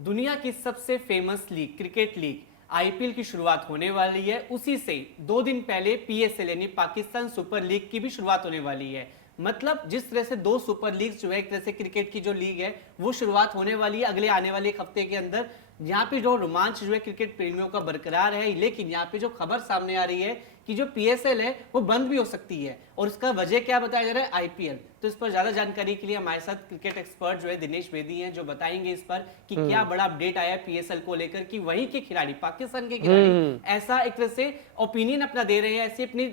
दुनिया की सबसे famous league cricket league IPL की शुरुआत होने वाली है। उसी से 2 दिन पहले पीएसएल यानी पाकिस्तान सुपर लीग की भी शुरुआत होने वाली है। मतलब जिस तरह से दो सुपर लीग जो है, एक तरह से क्रिकेट की जो लीग है वो शुरुआत होने वाली है अगले आने वाले एक हफ्ते के अंदर। यहाँ पे जो रोमांच जो है क्रिकेट प्रेमियों का बरकरार है, लेकिन यहाँ पे जो खबर सामने आ रही है कि जो पीएसएल है वो बंद भी हो सकती है। और इसका वजह क्या बताया जा रहा है? आईपीएल। तो इस पर ज्यादा जानकारी के लिए हमारे साथ क्रिकेट एक्सपर्ट जो है दिनेश बेदी हैं, जो बताएंगे इस पर कि क्या बड़ा अपडेट आया है पीएसएल को लेकर, कि वहीं के खिलाड़ी, पाकिस्तान के खिलाड़ी ऐसा एक तरह से ओपिनियन अपना दे रहे हैं, ऐसी अपनी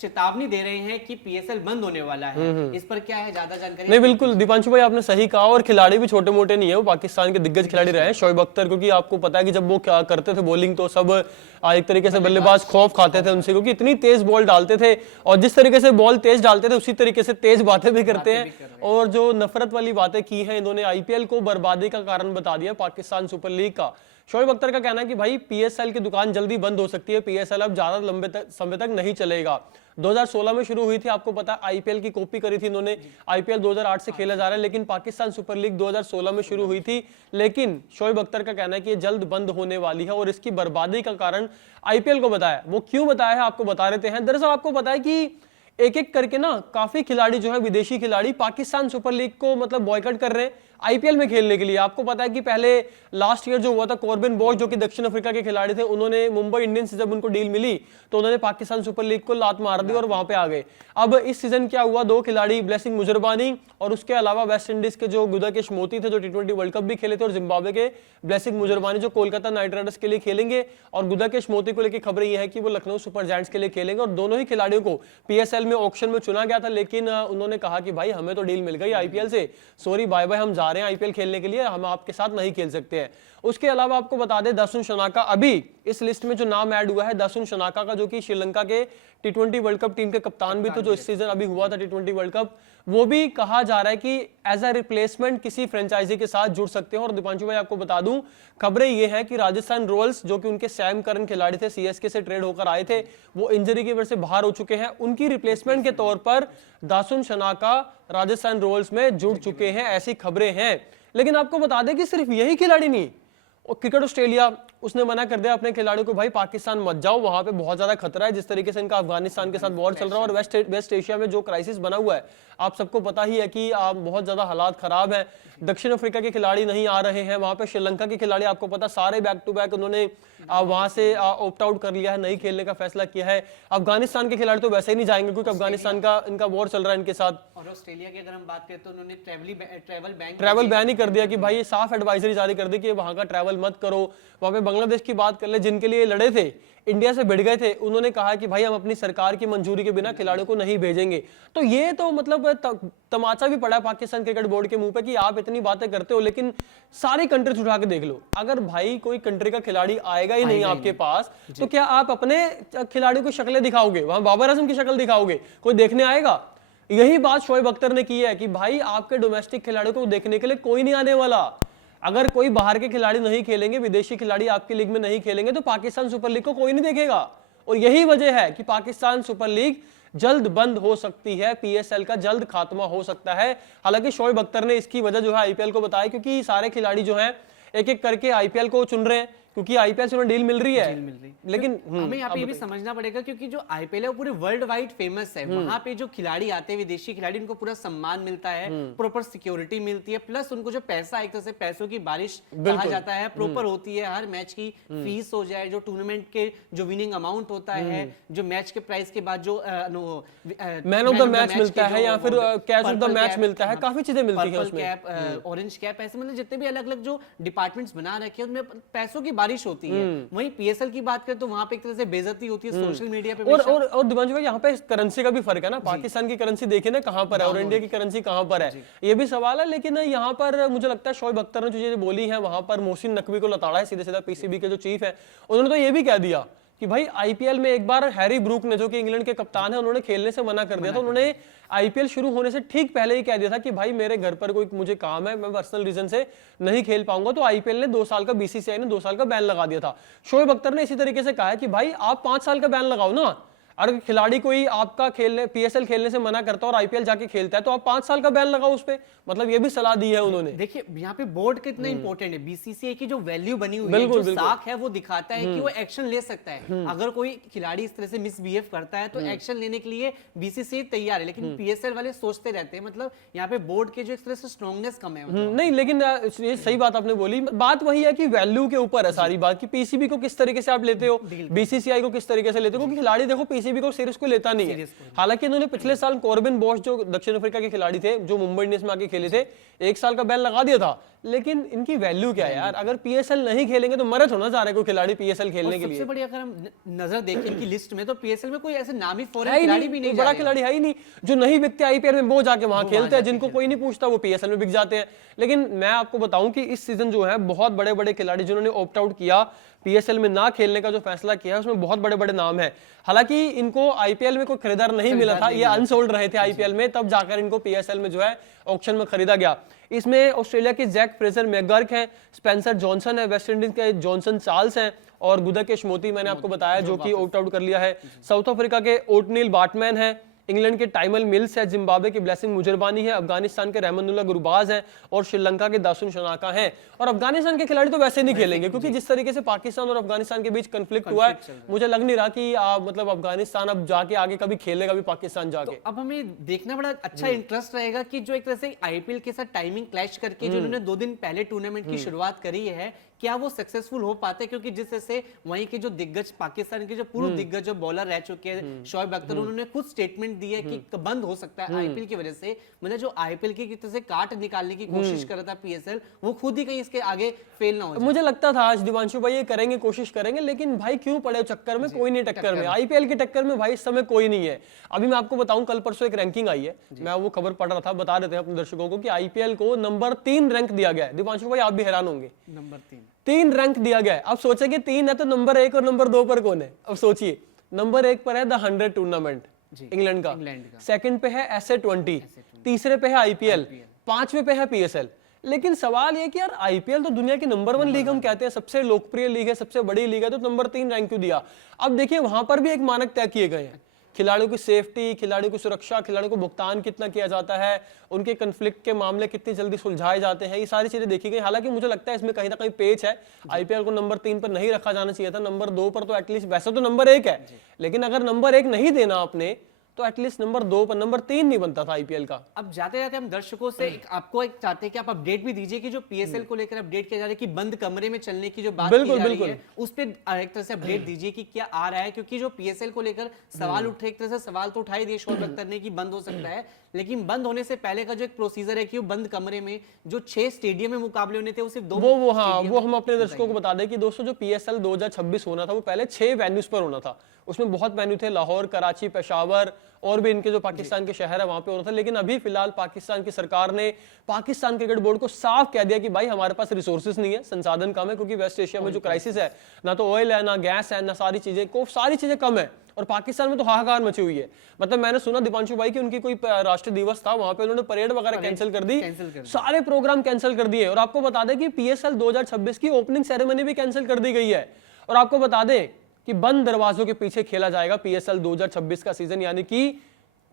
चेतावनी दे रहे हैं कि पीएसएल बंद होने वाला है। इस पर क्या है ज्यादा जानकारी? नहीं, बिल्कुल दीपांशु भाई आपने सही कहा। और खिलाड़ी भी छोटे मोटे नहीं है, वो पाकिस्तान के दिग्गज खिलाड़ी रहे हैं। शोएब अख्तर, क्योंकि आपको पता है कि जब वो क्या करते थे बॉलिंग, तो सब एक तरीके से बल्लेबाज खौफ खाते थे उनसे, क्योंकि इतनी तेज बॉल डालते थे। और जिस तरीके से बॉल तेज डालते थे उसी तरीके से तेज बातें भी करते हैं। और जो नफरत वाली बातें की हैं इन्होंने, आईपीएल को बर्बादी का कारण बता दिया पाकिस्तान सुपर लीग का। शोएब अख्तर का कहना है कि भाई पीएसएल की दुकान जल्दी बंद हो सकती है, पीएसएल अब ज्यादा लंबे समय तक नहीं चलेगा। 2016 में शुरू हुई थी, आपको पता है आईपीएल की कॉपी करी थी इन्होंने। आईपीएल 2008 से खेला जा रहा है, लेकिन पाकिस्तान सुपर लीग 2016 में शुरू हुई थी। लेकिन शोएब अख्तर का कहना है कि ये जल्द बंद होने वाली है और इसकी बर्बादी का कारण आईपीएल को बताया। वो क्यों बताया है आपको बता देते हैं। दरअसल आपको पता है कि एक एक करके ना काफी खिलाड़ी जो है, विदेशी खिलाड़ी, पाकिस्तान सुपर लीग को मतलब बॉयकॉट कर रहे हैं आईपीएल में खेलने के लिए। आपको पता है कि पहले लास्ट ईयर जो हुआ था, कॉर्बिन बॉश जो कि दक्षिण अफ्रीका के खिलाड़ी थे, उन्होंने मुंबई इंडियंस से जब उनको डील मिली तो उन्होंने पाकिस्तान सुपर लीग को लात मार दी और वहां पे आ गए। अब इस सीजन क्या हुआ, 2 खिलाड़ी, ब्लेसिंग मुजरबानी और उसके अलावा वेस्ट इंडीज के जो गुदाकेश मोती थे, जो टी20 वर्ल्ड कप भी खेले थे, और जिम्बाब्वे के ब्लेसिंग मुजरबानी जो कोलकाता नाइट राइडर्स के लिए खेलेंगे। और गुदाकेश मोती को लेकर खबर यह है कि वो लखनऊ सुपर जायंट्स के लिए खेलेंगे। और दोनों ही खिलाड़ियों को पीएसएल में ऑक्शन में चुना गया था, लेकिन उन्होंने कहा कि भाई हमें तो डील मिल गई आईपीएल से, सॉरी बाय बाय, हम जा रहे हैं आईपीएल खेलने के लिए, हम आपके साथ नहीं खेल सकते हैं। उसके अलावा आपको बता दें, दासुन शनाका अभी इस लिस्ट में जो नाम ऐड हुआ है, दासुन शनाका का, जो कि श्रीलंका के टी20 वर्ल्ड कप टीम के कप्तान भी थे, जो इस सीजन अभी हुआ था टी20 वर्ल्ड कप, वो भी कहा जा रहा है कि एज अ रिप्लेसमेंट किसी फ्रेंचाइजी के साथ जुड़ सकते हैं। और दीपांशु भाई आपको बता दूं, खबरें ये हैं कि राजस्थान रॉयल्स, जो कि उनके सैम करन खिलाड़ी थे, सीएसके से ट्रेड होकर आए थे, वो इंजरी की वजह से बाहर हो चुके हैं। उनकी रिप्लेसमेंट के तौर पर दासुन शनाका राजस्थान रॉयल्स में जुड़ चुके हैं, ऐसी खबरें हैं। लेकिन आपको बता दें कि सिर्फ यही खिलाड़ी नहीं, और क्रिकेट ऑस्ट्रेलिया उसने मना कर दिया अपने खिलाड़ियों को, भाई पाकिस्तान मत जाओ, वहां पे बहुत ज्यादा खतरा है। जिस तरीके से इनका अफगानिस्तान के साथ वॉर चल रहा है और वेस्ट एशिया में जो क्राइसिस बना हुआ है, आप सबको पता ही है कि बहुत ज्यादा हालात खराब हैं। दक्षिण अफ्रीका के खिलाड़ी नहीं आ रहे हैं, वहां पे श्रीलंका के खिलाड़ी आपको पता सारे बैक टू बैक उन्होंने वहां से ऑप्ट आउट कर लिया है, नहीं खेलने का फैसला किया है। अफगानिस्तान के खिलाड़ी तो वैसे ही नहीं जाएंगे, क्योंकि अफगानिस्तान का इनका वॉर चल रहा है इनके साथ। और ऑस्ट्रेलिया की अगर हम बात करें तो उन्होंने ट्रैवल बैन ही कर दिया कि भाई साफ एडवाइजरी जारी कर दी कि वहां का ट्रैवल मत करो। वहां पे बांग्लादेश की बात कर ले, जिनके लिए लड़े थे, इंडिया से भिड़ गए थे, उन्होंने कहा कि भाई हम अपनी सरकार की मंजूरी के बिना खिलाड़ियों को नहीं भेजेंगे। तो ये तो मतलब तमाचा भी पड़ा पाकिस्तान क्रिकेट बोर्ड के मुंह पे कि आप इतनी बातें करते हो, लेकिन सारी कंट्रीज उठा के देख लो, अगर भाई कोई कंट्री का खिलाड़ी आएगा ही नहीं आपके पास, तो क्या आप अपने खिलाड़ियों की शक्लें दिखाओगे? वहां बाबर आजम की शक्ल दिखाओगे? कोई देखने आएगा? यही बात शोएब अख्तर ने की है कि भाई आपके डोमेस्टिक खिलाड़ियों को देखने के लिए कोई नहीं आने वाला। अगर कोई बाहर के खिलाड़ी नहीं खेलेंगे, विदेशी खिलाड़ी आपकी लीग में नहीं खेलेंगे, तो पाकिस्तान सुपर लीग को कोई नहीं देखेगा। और यही वजह है कि पाकिस्तान सुपर लीग जल्द बंद हो सकती है, पीएसएल का जल्द खात्मा हो सकता है। हालांकि शोएब अख्तर ने इसकी वजह जो है आईपीएल को बताया, क्योंकि सारे खिलाड़ी जो हैं एक एक करके आईपीएल को चुन रहे हैं, क्योंकि आईपीएल से उन्हें डील मिल रही है। लेकिन हमें यहाँ पे ये भी समझना पड़ेगा, क्योंकि जो आईपीएल है वो पूरे वर्ल्ड वाइड फेमस है। वहां पे जो खिलाड़ी आते हैं, विदेशी खिलाड़ी, उनको पूरा सम्मान मिलता है, प्रॉपर सिक्योरिटी मिलती है, प्लस उनको जो पैसा, एक तरह से पैसों की बारिश कहा जाता है, प्रॉपर होती है। हर मैच की फीस हो जाए, जो टूर्नामेंट के जो विनिंग अमाउंट होता है, जो मैच के प्राइस के बाद जो मैन ऑफ द मैच मिलता है या फिर कैच ऑफ द मैच मिलता है, काफी चीजें मिलती है उसमें, कैप, ऑरेंज कैप, ऐसे मतलब जितने भी अलग अलग जो डिपार्टमेंट्स बना रखे हैं, उनमें पैसों की बारिश होती है। वहीं पीएसएल की बात करें तो वहां पे एक तरह से बेइज्जती होती है सोशल मीडिया पे। और दिवांजु भाई यहाँ पे करेंसी का भी फर्क है ना, पाकिस्तान की करेंसी देखिए ना कहां पर है और इंडिया की करेंसी कहां पर है, ये भी सवाल है। लेकिन यहाँ पर मुझे लगता है शोएब अख्तर ने जो चीजें बोली है, वहां पर मोहसिन नकवी को लताड़ा है सीधे सीधा, पीसीबी के जो चीफ है, उन्होंने तो ये भी कह दिया कि भाई आईपीएल में एक बार हैरी ब्रूक ने, जो कि इंग्लैंड के कप्तान है, उन्होंने खेलने से मना कर दिया था। उन्होंने आईपीएल शुरू होने से ठीक पहले ही कह दिया था कि भाई मेरे घर पर कोई मुझे काम है, मैं पर्सनल रीजन से नहीं खेल पाऊंगा। तो आईपीएल ने 2 साल का, बीसीसीआई ने 2 साल का बैन लगा दिया था। शोएब अख्तर ने इसी तरीके से कहा है कि भाई आप 5 साल का बैन लगाओ ना, अगर खिलाड़ी कोई आपका खेलने पीएसएल खेलने से मना करता है और आईपीएल जाके खेलता है तो आप 5 साल का बैन लगाओ उस पे, मतलब ये भी सलाह दी है उन्होंने। देखिए यहाँ पे बोर्ड कितना इंपॉर्टेंट है, बीसीसीआई की जो वैल्यू बनी हुई है, बिल्कुल, जो बिल्कुल। साख है वो दिखाता है कि वो एक्शन ले सकता है। अगर कोई खिलाड़ी इस तरह से मिसबिहेव करता है तो एक्शन लेने के लिए बीसीसीआई तैयार है, लेकिन पीएसएल वाले सोचते रहते हैं, मतलब यहाँ पे बोर्ड के जो एक तरह से स्ट्रांगनेस कम है। नहीं, लेकिन ये सही बात आपने बोली, बात वही है कि वैल्यू के ऊपर है सारी बात, कि पीसीबी को किस तरीके से आप लेते हो, बीसीसीआई को किस तरीके से लेते हो, क्योंकि खिलाड़ी देखो पीसीबी को सीरियस को लेता नहीं है। हालांकि इन्होंने पिछले साल कॉर्बिन बॉश जो दक्षिण अफ्रीका के खिलाड़ी थे जो मुंबई इंडियंस में आके खेले थे, 1 साल का बैन लगा दिया था, लेकिन इनकी वैल्यू क्या है यार, अगर पीएसएल नहीं खेलेंगे तो मरे थोड़ा जा रहे कोई खिलाड़ी पीएसएल खेलने के लिए। सबसे बड़ी अगर हम नजर देखें इनकी लिस्ट में तो पीएसएल में कोई ऐसे नामी फॉरेन है ही खिलाड़ी नहीं, भी नहीं बड़ा खिलाड़ी है ही नहीं, जो नहीं बिकते आईपीएल में वो जाके वहां खेलते हैं, जिनको कोई नहीं पूछता वो पीएसएल में बिक जाते हैं। लेकिन मैं आपको बताऊं कि इस सीजन जो है बहुत बड़े बड़े खिलाड़ी जिन्होंने ऑप्ट आउट किया, पीएसएल में ना खेलने का जो फैसला किया है, उसमें बहुत बड़े बड़े नाम है। हालांकि इनको आईपीएल में कोई खरीदार नहीं मिला था, ये अनसोल्ड रहे थे आईपीएल में, तब जाकर इनको पीएसएल में जो है ऑक्शन में खरीदा गया। इसमें ऑस्ट्रेलिया के जैक फ्रेजर मैकगर्क हैं, स्पेंसर जॉनसन है, वेस्ट इंडीज के जॉनसन चार्ल्स हैं, और गुदकेश मोती मैंने आपको बताया जो कि ऑप्ट आउट कर लिया है। साउथ अफ्रीका के ओटनील बाटमैन है, इंग्लैंड के टाइमल मिल्स है, जिम्बाब्वे की ब्लेसिंग मुजरबानी है, अफगानिस्तान के रहमतुल्लाह गुरबाज हैं, और श्रीलंका के दासुन शनाका हैं। और अफगानिस्तान के खिलाड़ी तो वैसे नहीं खेलेंगे, क्योंकि जिस तरीके से पाकिस्तान और अफगानिस्तान के बीच कन्फ्लिक्ट हुआ है, मुझे लग नहीं रहा कि मतलब अफगानिस्तान अब जाके आगे कभी खेलेगा भी पाकिस्तान जाके। तो अब हमें देखना बड़ा अच्छा इंटरेस्ट रहेगा कि जो एक तरह से आईपीएल के साथ टाइमिंग क्लैश करके जो उन्होंने 2 दिन पहले टूर्नामेंट की शुरुआत करी है, क्या वो सक्सेसफुल हो पाते हैं? क्योंकि जिस तरह से वहीं के जो दिग्गज पाकिस्तान के जो पूर्व दिग्गज जो बॉलर रह चुके हैं शोएब अख्तर, उन्होंने खुद स्टेटमेंट दी है कि बंद हो सकता है आईपीएल की वजह से, मतलब जो आईपीएल की तरह से काट निकालने की कोशिश कर रहा था पीएसएल, वो खुद ही कहीं इसके आगे फेल ना हो जाए। मुझे लगता था आज दिवांशु भाई ये करेंगे, कोशिश करेंगे, लेकिन भाई क्यों पड़े चक्कर में, कोई नहीं टक्कर में, आईपीएल के टक्कर में भाई इस समय कोई नहीं है। अभी मैं आपको बताऊं, कल परसों एक रैंकिंग आई है, मैं वो खबर पढ़ रहा था, बता देते हैं अपने दर्शकों को कि आईपीएल को नंबर 3 रैंक दिया गया है। दिवांशु भाई आप भी हैरान होंगे, नंबर 3 रैंक दिया गया है। अब सोचेंगे 3 है तो नंबर 1 और नंबर 2 पर कौन है? अब सोचिए, नंबर 1 पर है द 100 टूर्नामेंट इंग्लैंड का, सेकंड पे है SA20, तीसरे पे है आईपीएल, 5वें पे है पीएसएल। लेकिन सवाल ये कि यार आईपीएल तो दुनिया की नंबर 1 लीग हम कहते हैं, सबसे लोकप्रिय लीग है, सबसे बड़ी लीग है, तो नंबर 3 रैंक क्यों दिया? अब देखिए वहां पर भी एक मानक तय किए गए हैं, खिलाड़ियों की सेफ्टी, खिलाड़ियों की सुरक्षा, खिलाड़ियों को भुगतान कितना किया जाता है, उनके कन्फ्लिक्ट के मामले कितनी जल्दी सुलझाए जाते हैं, ये सारी चीजें देखी गई। हालांकि मुझे लगता है इसमें कहीं ना कहीं पेच है, आईपीएल को नंबर 3 पर नहीं रखा जाना चाहिए था, नंबर 2 पर तो एटलीस्ट, वैसे तो नंबर 1 है, लेकिन अगर नंबर 1 नहीं देना आपने तो एटलीस्ट नंबर 2 पर, नंबर 3 नहीं बनता था आईपीएल का। अब जाते जाते हम दर्शकों से आपको एक चाहते हैं कि आप अपडेट भी दीजिए कि जो पीएसएल को लेकर अपडेट किया जा रहा है कि बंद कमरे में चलने की जो बात की जा रही है, उस पे एक तरह से अपडेट दीजिए कि क्या आ रहा है, क्योंकि जो पीएसएल को लेकर सवाल उठ रहे, एक तरह से सवाल तो उठाई दिए शोएब अख्तर ने कि बंद हो सकता है, लेकिन बंद होने से पहले का जो एक प्रोसीजर है कि वो बंद कमरे में जो 6 स्टेडियम में मुकाबले होने थे वो सिर्फ 2 वो हम अपने दर्शकों को बता दें कि दोस्तों जो पीएसएल 2026 होना था वो पहले 6 वेन्यूज पर होना था, उसमें बहुत वेन्यू थे, लाहौर, कराची, पेशावर और भी इनके जो पाकिस्तान के शहर है वहां पे होना था। लेकिन अभी फिलहाल पाकिस्तान की सरकार ने पाकिस्तान क्रिकेट बोर्ड को साफ कह दिया कि भाई हमारे पास रिसोर्सेज नहीं है, संसाधन कम है, क्योंकि वेस्ट एशिया में जो क्राइसिस है, ना तो ऑयल है, ना गैस है, ना सारी चीजें कम है, और पाकिस्तान में तो हाहाकार मची हुई है। मतलब मैंने सुना दीपांशु भाई की उनकी कोई राष्ट्रीय दिवस था, वहां पे उन्होंने परेड वगैरह कैंसिल कर दी, सारे प्रोग्राम कैंसिल कर दिए। और आपको बता दें कि पीएसएल 2026 की ओपनिंग सेरेमनी भी कैंसिल कर दी गई है। और आपको बता दें कि बंद दरवाजों के पीछे खेला जाएगा पीएसएल 2026 का सीजन, यानी कि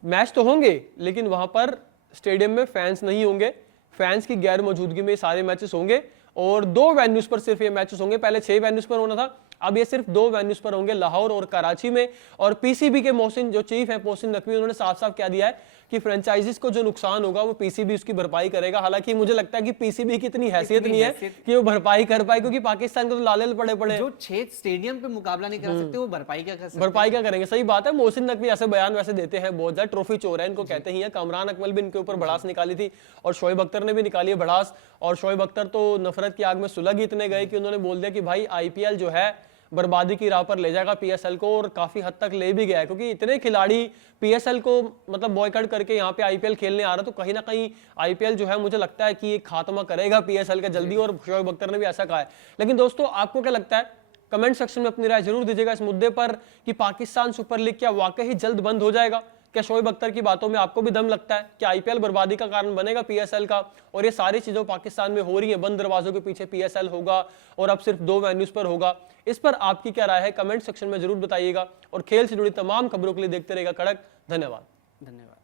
मैच तो होंगे लेकिन वहां पर स्टेडियम में फैंस नहीं होंगे, फैंस की गैर मौजूदगी में सारे मैचेस होंगे, और 2 वेन्यूज पर सिर्फ ये मैचेस होंगे। पहले 6 वेन्यूज पर होना था, अब ये सिर्फ 2 वेन्यूज पर होंगे, लाहौर और कराची में। और पीसीबी के मोहसिन जो चीफ है, मोहसिन नकवी, उन्होंने साफ साफ कह दिया है कि फ्रेंचाइजीज को जो नुकसान होगा वो पीसीबी उसकी भरपाई करेगा। हालांकि मुझे लगता है कि पीसीबी की इतनी हैसियत नहीं है कि वो भरपाई कर पाए, क्योंकि पाकिस्तान को तो लाले पड़े जो 6 स्टेडियम पे मुकाबला नहीं कर सकते वो भरपाई क्या कर सकते? भरपाई क्या करेंगे? सही बात है। मोहसिन नकवी ऐसे बयान वैसे देते हैं बहुत ज्यादा, ट्रॉफी चोर है इनको कहते ही है। कामरान अकमल भी इनके ऊपर भड़ास निकाली थी, और शोएब अख्तर ने भी निकाली है भड़ास। और शोएब अख्तर तो नफरत की आग में सुलग इतने गए कि उन्होंने बोल दिया कि भाई आईपीएल जो है बर्बादी की राह पर ले जाएगा पीएसएल को, और काफी हद तक ले भी गया है, क्योंकि इतने खिलाड़ी पीएसएल को मतलब बॉयकॉट करके यहाँ पे आईपीएल खेलने आ रहा, तो कहीं ना कहीं आईपीएल जो है मुझे लगता है कि ये खात्मा करेगा पीएसएल का जल्दी, और शोएब अख्तर ने भी ऐसा कहा है। लेकिन दोस्तों आपको क्या लगता है? कमेंट सेक्शन में अपनी राय जरूर दीजिएगा इस मुद्दे पर कि पाकिस्तान सुपर लीग क्या वाकई जल्द बंद हो जाएगा? क्या शोएब अख्तर की बातों में आपको भी दम लगता है कि आईपीएल बर्बादी का कारण बनेगा पीएसएल का, और ये सारी चीजें पाकिस्तान में हो रही है, बंद दरवाजों के पीछे पीएसएल होगा और अब सिर्फ 2 वेन्यूज पर होगा? इस पर आपकी क्या राय है, कमेंट सेक्शन में जरूर बताइएगा। और खेल से जुड़ी तमाम खबरों के लिए देखते रहेगा कड़क। धन्यवाद।